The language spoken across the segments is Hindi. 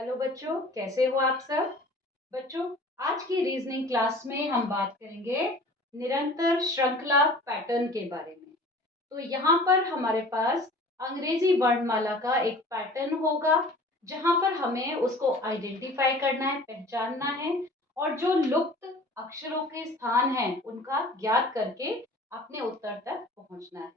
हेलो बच्चों, कैसे हो आप सब। बच्चों, आज की रीजनिंग क्लास में हम बात करेंगे निरंतर श्रृंखला पैटर्न के बारे में। तो यहाँ पर हमारे पास अंग्रेजी वर्णमाला का एक पैटर्न होगा, जहाँ पर हमें उसको आइडेंटिफाई करना है, पहचानना है और जो लुप्त अक्षरों के स्थान हैं उनका ज्ञात करके अपने उत्तर तक पहुँचना है।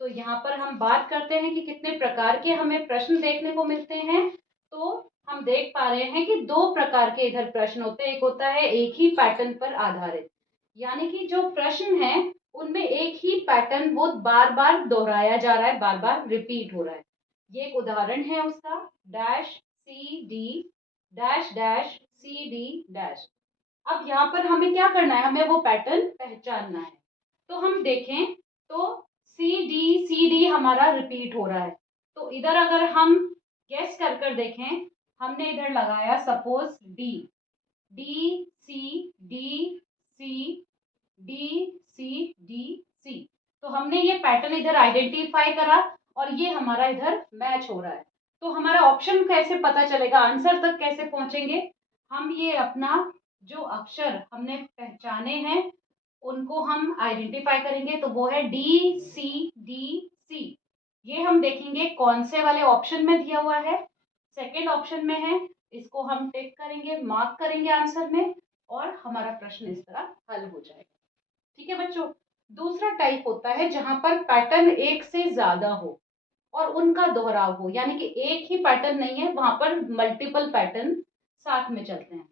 तो यहाँ पर हम बात करते हैं कि कितने प्रकार के हमें प्रश्न देखने को मिलते हैं। तो हम देख पा रहे हैं कि दो प्रकार के इधर प्रश्न होते हैं। एक होता है एक ही पैटर्न पर आधारित, यानी कि जो प्रश्न है उनमें एक ही पैटर्न वो बार बार दोहराया जा रहा है, बार बार रिपीट हो रहा है। ये एक उदाहरण है उसका, dash C D dash dash C D dash. अब यहाँ पर हमें क्या करना है, हमें वो पैटर्न पहचानना है। तो हम देखें तो सी डी हमारा रिपीट हो रहा है। तो इधर अगर हम गेस कर देखें, हमने इधर लगाया suppose D D C D C D C. तो हमने ये पैटर्न इधर आइडेंटिफाई करा और ये हमारा इधर मैच हो रहा है। तो हमारा ऑप्शन कैसे पता चलेगा, आंसर तक कैसे पहुंचेंगे। हम ये अपना जो अक्षर हमने पहचाने हैं उनको हम आइडेंटिफाई करेंगे। तो वो है डी सी। ये हम देखेंगे कौन से वाले ऑप्शन में दिया हुआ है, सेकंड ऑप्शन में है। इसको हम टिक करेंगे, मार्क करेंगे आंसर में और हमारा प्रश्न इस तरह हल हो जाएगा। ठीक है बच्चों। दूसरा टाइप होता है जहां पर पैटर्न एक से ज्यादा हो और उनका दोहराव हो, यानी कि एक ही पैटर्न नहीं है, वहां पर मल्टीपल पैटर्न साथ में चलते हैं।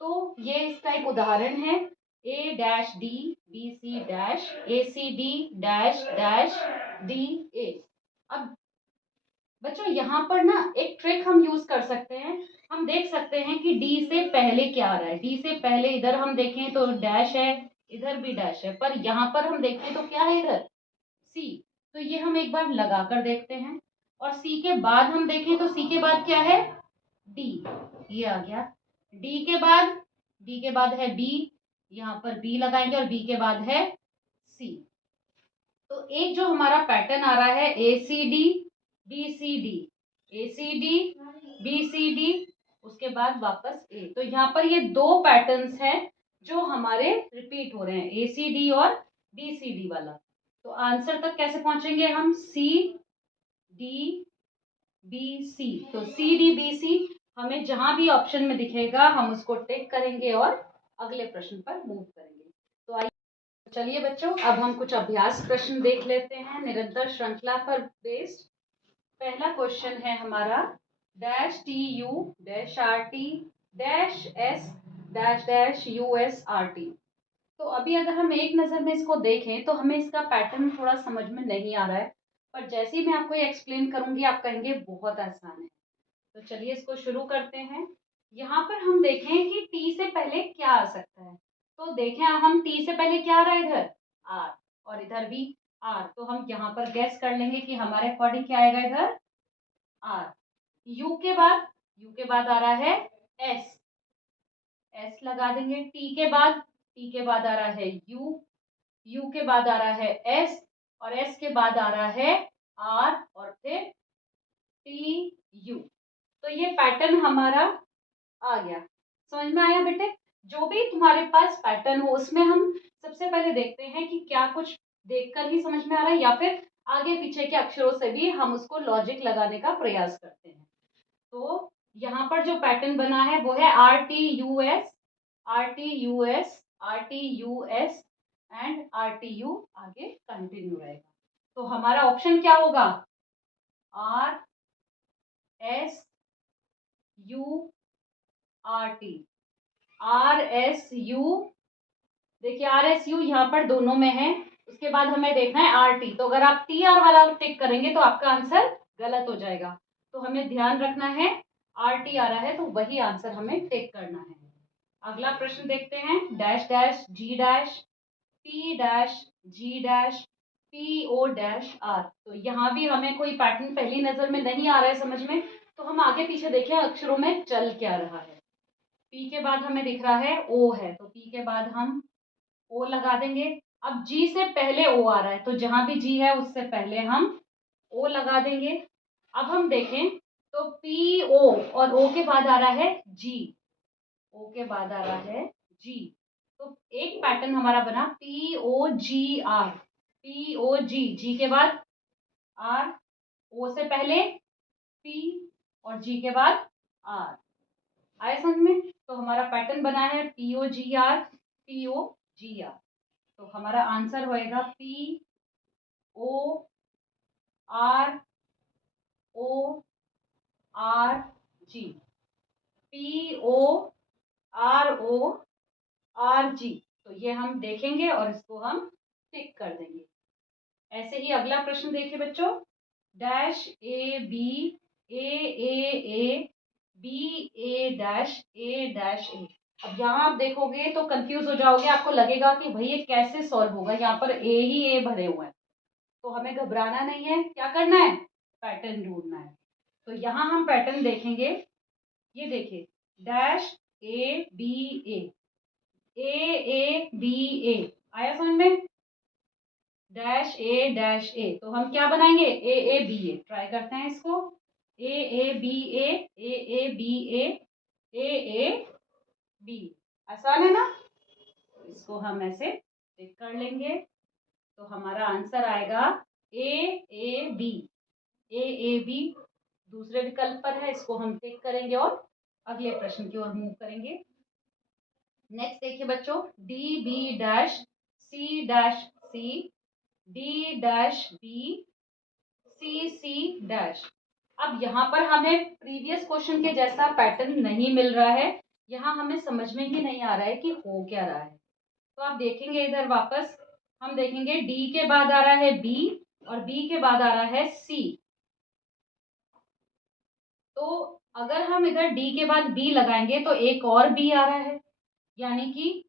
तो ये इसका एक उदाहरण है, A dash D B C dash A C D dash dash D A. अब बच्चों यहाँ पर ना एक ट्रिक हम यूज कर सकते हैं। हम देख सकते हैं कि डी से पहले क्या आ रहा है। डी से पहले इधर हम देखें तो डैश है, इधर भी डैश है, पर यहाँ पर हम देखते हैं तो क्या है इधर सी। तो ये हम एक बार लगा कर देखते हैं और सी के बाद हम देखें तो सी के बाद क्या है डी, ये आ गया। डी के बाद डी के बाद है बी, यहाँ पर बी लगाएंगे और बी के बाद है सी। तो एक जो हमारा पैटर्न आ रहा है A C D B C D, A C D B C D, उसके बाद वापस ए। तो यहाँ पर ये दो पैटर्न्स हैं जो हमारे रिपीट हो रहे हैं, ए सी डी और बी सी डी वाला। तो आंसर तक कैसे पहुंचेंगे हम, सी डी बी सी। तो सी डी बी सी हमें जहां भी ऑप्शन में दिखेगा हम उसको टिक करेंगे और अगले प्रश्न पर मूव करेंगे। तो आइए चलिए बच्चों, अब हम कुछ अभ्यास प्रश्न देख लेते हैं निरंतर श्रृंखला पर बेस्ड। पहला क्वेश्चन है हमारा, dash T U dash R T dash S dash U S R T. तो अभी अगर हम एक नज़र में इसको देखें तो हमें इसका पैटर्न थोड़ा समझ में नहीं आ रहा है, पर जैसे ही मैं आपको ये एक्सप्लेन करूंगी आप कहेंगे बहुत आसान है। तो चलिए इसको शुरू करते हैं। यहाँ पर हम देखें कि टी से पहले क्या आ सकता है। तो देखें हम टी से पहले क्या आ रहा है इधर आर, और इधर भी आर। तो हम यहाँ पर गैस कर लेंगे कि हमारे अकॉर्डिंग क्या आएगा इधर आर। यू के बाद आ रहा है एस, एस लगा देंगे। टी के बाद आ रहा है यू के बाद आ रहा है एस, और एस के बाद आ रहा है आर और फिर टी यू। तो ये पैटर्न हमारा आ गया। समझ में आया बेटे। जो भी तुम्हारे पास पैटर्न हो उसमें हम सबसे पहले देखते हैं कि क्या कुछ देखकर ही समझ में आ रहा है या फिर आगे पीछे के अक्षरों से भी हम उसको लॉजिक लगाने का प्रयास करते हैं। तो यहाँ पर जो पैटर्न बना है वो है R T U S R T U S R T U S and R T U आगे कंटिन्यू रहेगा। तो हमारा ऑप्शन क्या होगा, R S U R T, R S U. देखिए आर एस यू यहाँ पर दोनों में है, उसके बाद हमें देखना है आर टी। तो अगर आप टी आर वाला टिक करेंगे तो आपका आंसर गलत हो जाएगा। तो हमें ध्यान रखना है आर टी आ रहा है तो वही आंसर हमें टिक करना है। अगला प्रश्न देखते हैं, dash dash G dash P dash G dash P O dash R. तो यहाँ भी हमें कोई पैटर्न पहली नजर में नहीं आ रहा है समझ में। तो हम आगे पीछे देखें अक्षरों में चल क्या रहा है। पी के बाद हमें दिख रहा है ओ है, तो पी के बाद हम ओ लगा देंगे। अब जी से पहले ओ आ रहा है तो जहां भी जी है उससे पहले हम ओ लगा देंगे। अब हम देखें तो पी ओ और ओ के बाद आ रहा है जी, ओ के बाद आ रहा है जी। तो एक पैटर्न हमारा बना P O G R, P O G, G के बाद आर, ओ से पहले पी और जी के बाद आर। आया समझ में? तो हमारा पैटर्न बना है P O G R, P O G R. तो हमारा आंसर होएगा P O R O R G, P O R O R G. तो ये हम देखेंगे और इसको हम टिक कर देंगे। ऐसे ही अगला प्रश्न देखिए बच्चों, dash A B A B A dash A. अब यहाँ आप देखोगे तो कंफ्यूज हो जाओगे, आपको लगेगा कि भाई ये कैसे सॉल्व होगा, यहाँ पर ए ही ए भरे हुए हैं। तो हमें घबराना नहीं है, क्या करना है, पैटर्न ढूंढना है। तो यहाँ हम पैटर्न देखेंगे, ये देखिए dash A B A B A, आया समझ में? डैश ए, तो हम क्या बनाएंगे, ए बी ए। ट्राई करते हैं इसको, A B A B A B. आसान है ना? तो इसको हम ऐसे टिक कर लेंगे। तो हमारा आंसर आएगा ए बी, ए बी दूसरे विकल्प पर है, इसको हम टिक करेंगे और अगले प्रश्न की ओर मूव करेंगे। नेक्स्ट देखिए बच्चों, D B dash C D dash B C dash. अब यहाँ पर हमें प्रीवियस क्वेश्चन के जैसा पैटर्न नहीं मिल रहा है, यहाँ हमें समझ में ही नहीं आ रहा है कि हो क्या रहा है। तो आप देखेंगे इधर वापस, हम देखेंगे डी के बाद आ रहा है बी और बी के बाद आ रहा है सी। तो अगर हम इधर डी के बाद बी लगाएंगे तो एक और बी आ रहा है, यानी कि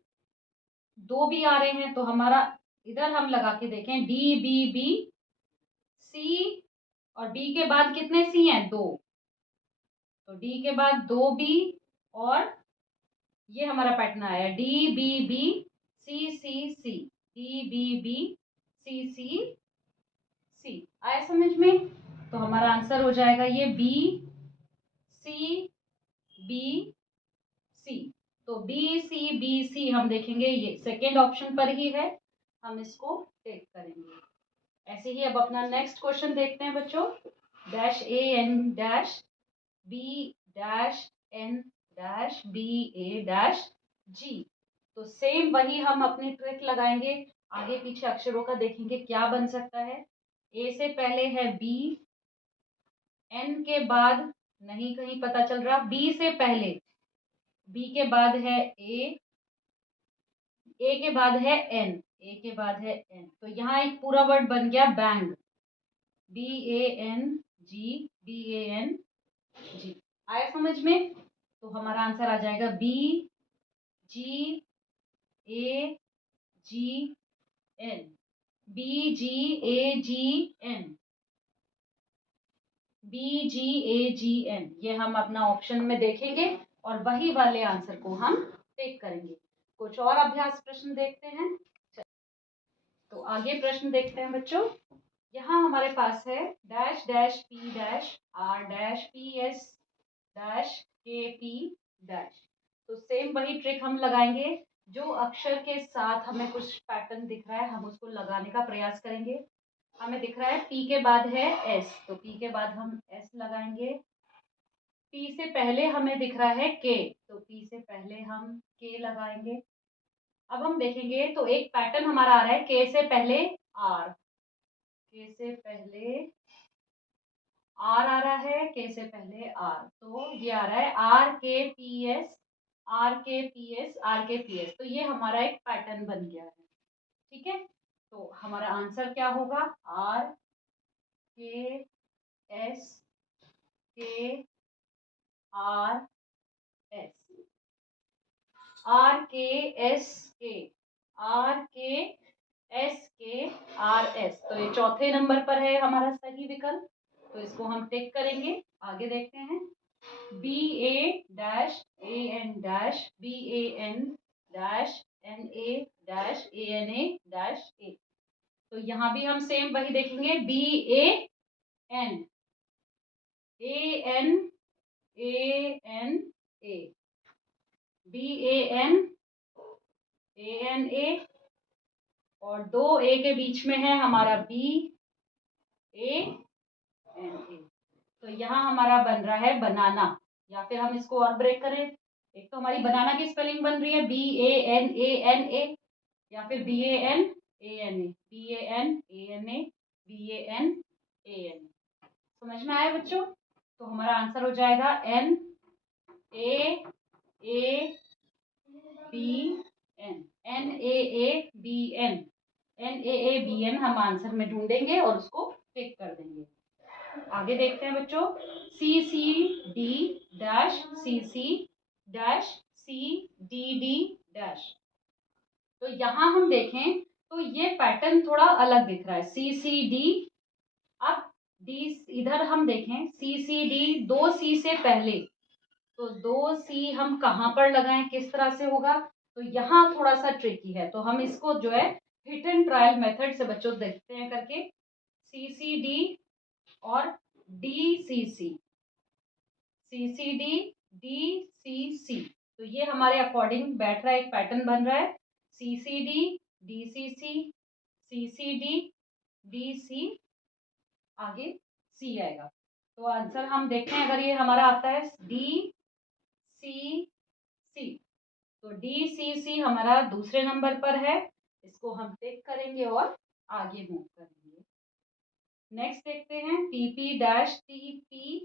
दो बी आ रहे हैं। तो हमारा इधर हम लगा के देखें, डी बी बी सी, और डी के बाद कितने सी हैं, दो। तो डी के बाद दो बी और ये हमारा पैटर्न आया D B B C, D B B C आया समझ में? तो हमारा आंसर हो जाएगा ये बी सी बी सी। तो बी सी हम देखेंगे ये सेकेंड ऑप्शन पर ही है, हम इसको टिक करेंगे। ऐसे ही अब अपना नेक्स्ट क्वेश्चन देखते हैं बच्चों, dash A N dash B dash N dash B A dash G. तो सेम वही हम अपनी ट्रिक लगाएंगे, आगे पीछे अक्षरों का देखेंगे क्या बन सकता है। ए से पहले है बी, एन के बाद नहीं कहीं पता चल रहा, बी से पहले, बी के बाद है ए के बाद है एन, ए के बाद है एन। तो यहाँ एक पूरा वर्ड बन गया bang, B A N G, B A N G. आया समझ में? तो हमारा आंसर आ जाएगा बी जी ए जी एन, बी जी ए जी एन, बी जी ए जी एन। ये हम अपना ऑप्शन में देखेंगे और वही वाले आंसर को हम टिक करेंगे। कुछ और अभ्यास प्रश्न देखते हैं। तो आगे प्रश्न देखते हैं बच्चों, यहाँ हमारे पास है dash dash P dash R dash P S dash K P dash. तो सेम वही ट्रिक हम लगाएंगे, जो अक्षर के साथ हमें कुछ पैटर्न दिख रहा है हम उसको लगाने का प्रयास करेंगे। हमें दिख रहा है पी के बाद है एस, तो पी के बाद हम एस लगाएंगे। पी से पहले हमें दिख रहा है के, तो पी से पहले हम के लगाएंगे। अब हम देखेंगे तो एक पैटर्न हमारा आ रहा है के से पहले आर, के से पहले आर आ रहा है, के से पहले आर। तो ये आ रहा है आर के पी एस आर के पी एस आर के पी एस। तो ये हमारा एक पैटर्न बन गया है, ठीक है। तो हमारा आंसर क्या होगा, आर के एस के आर एस, आर के एस के आर के एस के आर एस। तो ये चौथे नंबर पर है हमारा सही विकल्प, तो इसको हम टिक करेंगे। आगे देखते हैं, B A dash A N dash B A N dash N A dash A. तो यहाँ भी हम सेम वही देखेंगे, B A N ANANA, BANANA, और दो ए के बीच में है हमारा BANA। तो यहाँ हमारा बन रहा है बनाना, या फिर हम इसको और ब्रेक करें। एक तो हमारी बनाना की स्पेलिंग बन रही है BANANA, या फिर BANANA, BANANA, BANANA। समझ में आया बच्चों? तो हमारा आंसर हो जाएगा NAABN, NAABN, NAABN हम आंसर में ढूंढेंगे और उसको टिक कर देंगे। आगे देखते हैं बच्चों, CCD dash CC dash CDD dash. तो यहाँ हम देखें तो ये पैटर्न थोड़ा अलग दिख रहा है। CCD, अब डी, इधर हम देखें CCD, दो सी से पहले, तो दो सी हम कहाँ पर लगाएं, किस तरह से होगा, तो यहाँ थोड़ा सा ट्रिकी है। तो हम इसको जो है हिट एंड ट्रायल मेथड से बच्चों देखते हैं करके। CCD और DCC, CCD DCC, तो ये हमारे अकॉर्डिंग बैठ रहा है, एक पैटर्न बन रहा है। CCD DCC, CCD DC, आगे C आएगा। तो आंसर हम देखते हैं, अगर ये हमारा आता है DCC, तो DCC हमारा दूसरे नंबर पर है, इसको हम टिक करेंगे और आगे मूव करेंगे। नेक्स्ट देखते हैं PP dash TP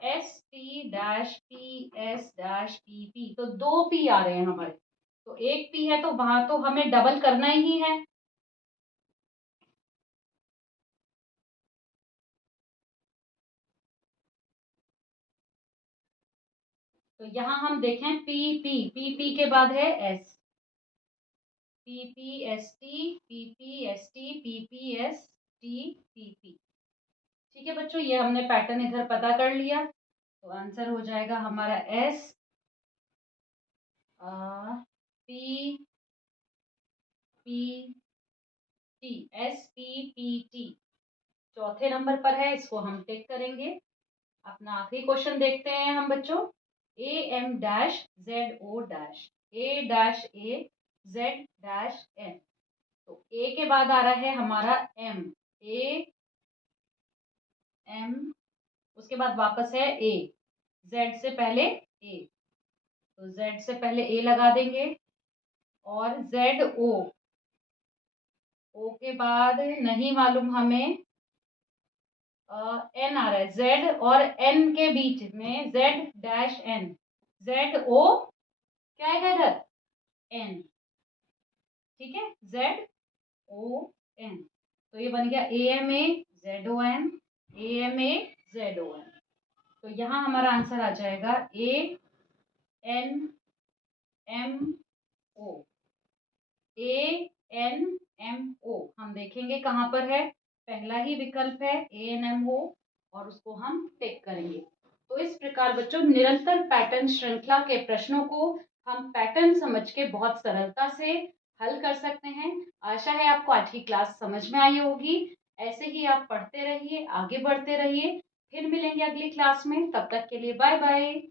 ST dash PS dash PP, तो दो P आ रहे हैं हमारे, तो एक P है तो वहां तो हमें डबल करना ही है। तो यहाँ हम देखें PP के बाद है S, PPST PPST PPST PP। ठीक है बच्चों, ये हमने पैटर्न इधर पता कर लिया, तो आंसर हो जाएगा हमारा SPPT, चौथे नंबर पर है, इसको हम टिक करेंगे। अपना आखिरी क्वेश्चन देखते हैं हम बच्चों, AM dash ZO dash A dash A Z dash N, तो A के बाद आ रहा है हमारा M, AM, उसके बाद वापस है A, Z से पहले A, तो Z से पहले A लगा देंगे, और ZO, O के बाद नहीं मालूम हमें, N आ रहा है, Z और N के बीच में Z डैश N, ZO क्या आएगा इधर, N, ठीक है, ZON, तो ये बन गया AMA ZON, AMA ZON। तो यहाँ हमारा आंसर आ जाएगा ANMO, ANMO। हम देखेंगे कहाँ पर है, पहला ही विकल्प है ANMO, और उसको हम टिक करेंगे। तो इस प्रकार बच्चों निरंतर पैटर्न श्रृंखला के प्रश्नों को हम पैटर्न समझ के बहुत सरलता से हल कर सकते हैं। आशा है आपको आज की क्लास समझ में आई होगी। ऐसे ही आप पढ़ते रहिए, आगे बढ़ते रहिए। फिर मिलेंगे अगली क्लास में, तब तक के लिए बाय बाय।